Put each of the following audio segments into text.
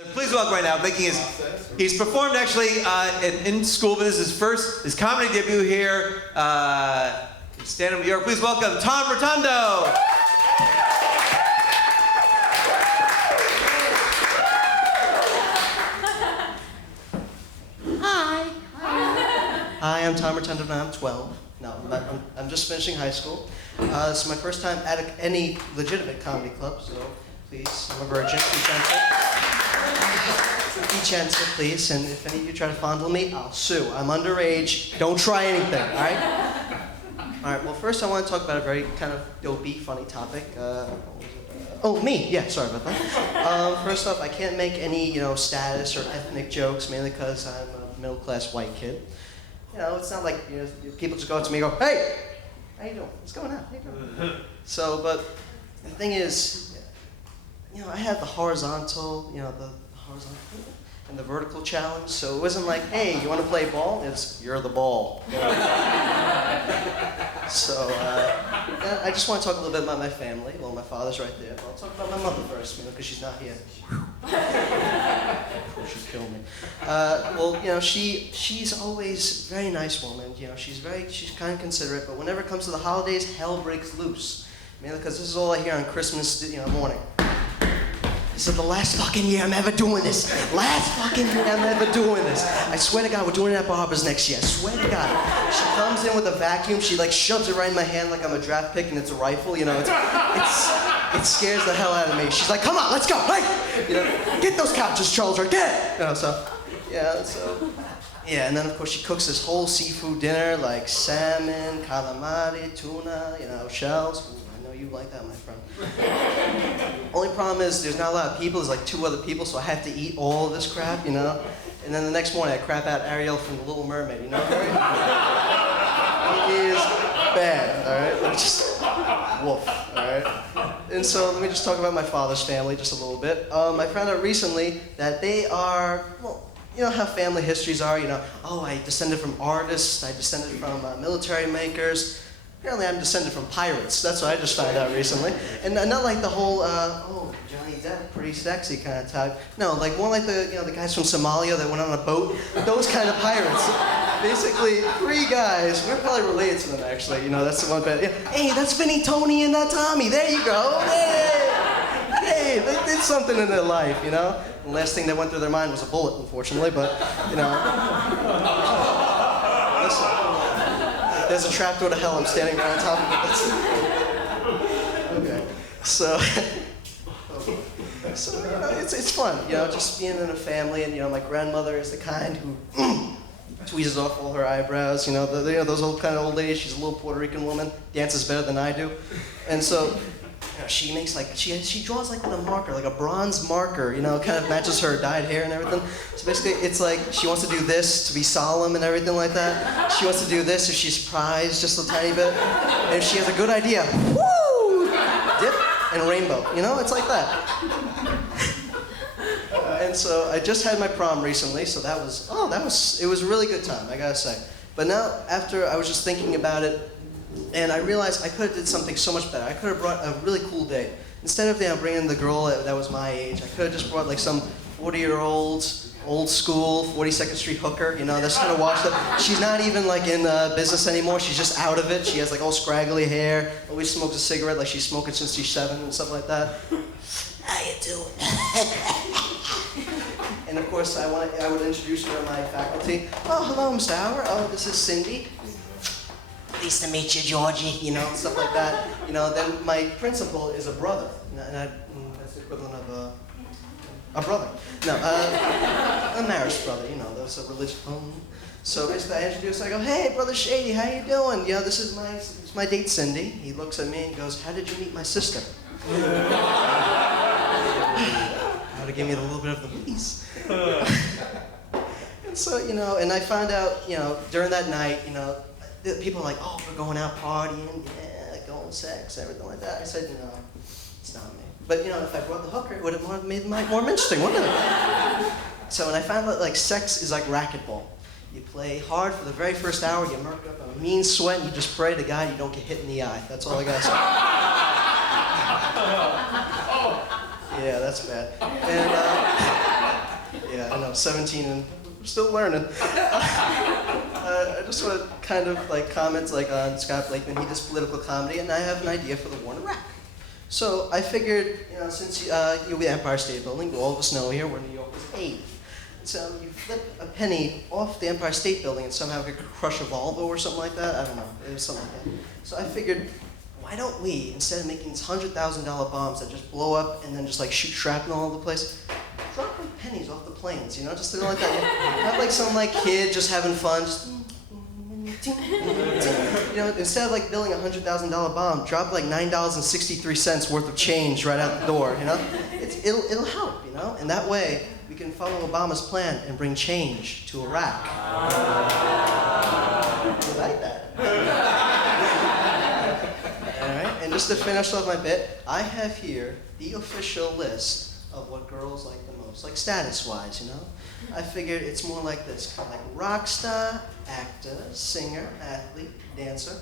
Please welcome right now, he's performed actually in school, but this is his comedy debut here, stand up New York. Please welcome Tom Rotondo. Hi, I'm Tom Rotondo and I'm 12. No, I'm just finishing high school. This is my first time at any legitimate comedy club, so please, I'm a virgin. Vicenza, please, and if any of you try to fondle me, I'll sue. I'm underage. Don't try anything, all right? All right, well, first I want to talk about a very kind of dopey, funny topic. Oh, me, yeah, sorry about that. First off, I can't make any, status or ethnic jokes, mainly because I'm a middle-class white kid. It's not like, people just go up to me and go, hey, how you doing? What's going on? How you doing? So, but the thing is, I had the horizontal, and the vertical challenge, so it wasn't like, hey, you want to play ball? It's, you're the ball. So, I just want to talk a little bit about my family. Well, my father's right there. I'll talk about my mother first, because she's not here. She'd kill me. She's always a very nice woman. She's kind of considerate, but whenever it comes to the holidays, hell breaks loose. Mainly because this is all I hear on Christmas, morning. This is the last fucking year I'm ever doing this. Last fucking year I'm ever doing this. I swear to God, we're doing it at Barbara's next year. I swear to God. She comes in with a vacuum, she shoves it right in my hand like I'm a draft pick and it's a rifle, it scares the hell out of me. She's like, come on, let's go, hey! Get those couches, Charles, right there! And then of course she cooks this whole seafood dinner, like salmon, calamari, tuna, shells. You like that, my friend. Only problem is there's not a lot of people. There's like 2 other people, so I have to eat all of this crap, And then the next morning I crap out Ariel from The Little Mermaid, It is bad, all right? Just woof, all right? And so let me just talk about my father's family just a little bit. I found out recently that they are, how family histories are, I descended from artists, I descended from military makers. Apparently I'm descended from pirates. That's what I just found out recently. And not like the whole, Johnny Depp, pretty sexy kind of type. No, like more like the guys from Somalia that went on a boat. Those kind of pirates. Basically, 3 guys. We're probably related to them, actually. That's the one bit. Yeah. Hey, that's Vinny, Tony, and Tommy. There you go. Hey, they did something in their life, The last thing that went through their mind was a bullet, unfortunately, but, Listen. There's a trapdoor to hell. I'm standing right on top of it. Okay. So it's fun, just being in a family, and my grandmother is the kind who tweezes off all her eyebrows. Those old kind of old ladies. She's a little Puerto Rican woman, dances better than I do, and so. She makes she draws with a marker, like a bronze marker, kind of matches her dyed hair and everything. So basically it's like she wants to do this to be solemn and everything like that. She wants to do this if she's surprised just a tiny bit. And if she has a good idea, woo! Dip and rainbow, it's like that. And so I just had my prom recently, so it was a really good time, I gotta say. But now, after I was just thinking about it, and I realized I could have did something so much better. I could have brought a really cool date. Instead of bringing the girl that was my age, I could have just brought some 40-year-old, old school, 42nd Street hooker, that's kind of washed up. She's not even in business anymore. She's just out of it. She has all scraggly hair, always smokes a cigarette like she's smoking since she's 7 and stuff like that. How you doing? And of course, I would introduce her to my faculty. Oh, hello, Mr. Howard. Oh, this is Cindy. Nice to meet you, Georgie, stuff like that. Then my principal is a brother, and that's the equivalent of a brother. No, a marriage brother, that's a religious home. So basically I introduce, I go, hey, Brother Shady, how you doing? This is my date, Cindy. He looks at me and goes, how did you meet my sister? How to give me a little bit of the wheeze. And so, and I found out, during that night, people are like, oh, we're going out partying, going sex, everything like that. I said, no, it's not me. But, if I brought the hooker, it would have made it more interesting, wouldn't it? So, and I found out, sex is like racquetball. You play hard for the very first hour, you murk up a mean sweat, and you just pray to God you don't get hit in the eye. That's all I gotta say. Yeah, that's bad. And 17 and still learning. I just want to kind of like comment like on Scott Blakeman. He does political comedy, and I have an idea for the war in Iraq. So I figured, since you're the Empire State Building, all of us know here we're New York's 8th. So you flip a penny off the Empire State Building and somehow could crush a Volvo or something like that. I don't know. It was something like that. So I figured, why don't we, instead of making these $100,000 bombs that just blow up and then just like shoot shrapnel all over the place, drop like pennies off the planes, just like that. Have like some like kid just having fun, just instead of like building a $100,000 bomb, drop like $9.63 worth of change right out the door. It'll help, and that way we can follow Obama's plan and bring change to Iraq. You like that? All right, and just to finish off my bit, I have here the official list of what girls like the most, like status-wise, I figured it's more like this, kind of like rock star, actor, singer, athlete, dancer,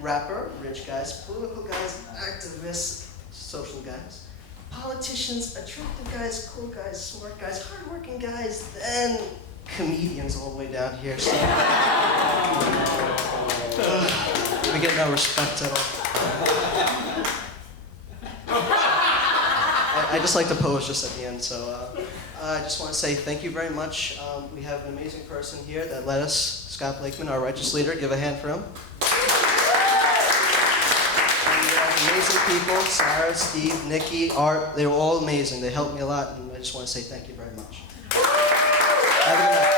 rapper, rich guys, political guys, activists, social guys, politicians, attractive guys, cool guys, smart guys, hardworking guys, then comedians all the way down here. So we get no respect at all. I just like to pose just at the end, so I just want to say thank you very much. We have an amazing person here that led us, Scott Blakeman, our righteous leader. Give a hand for him. And we have amazing people, Sarah, Steve, Nikki, Art. They were all amazing. They helped me a lot, and I just want to say thank you very much. Have a good night.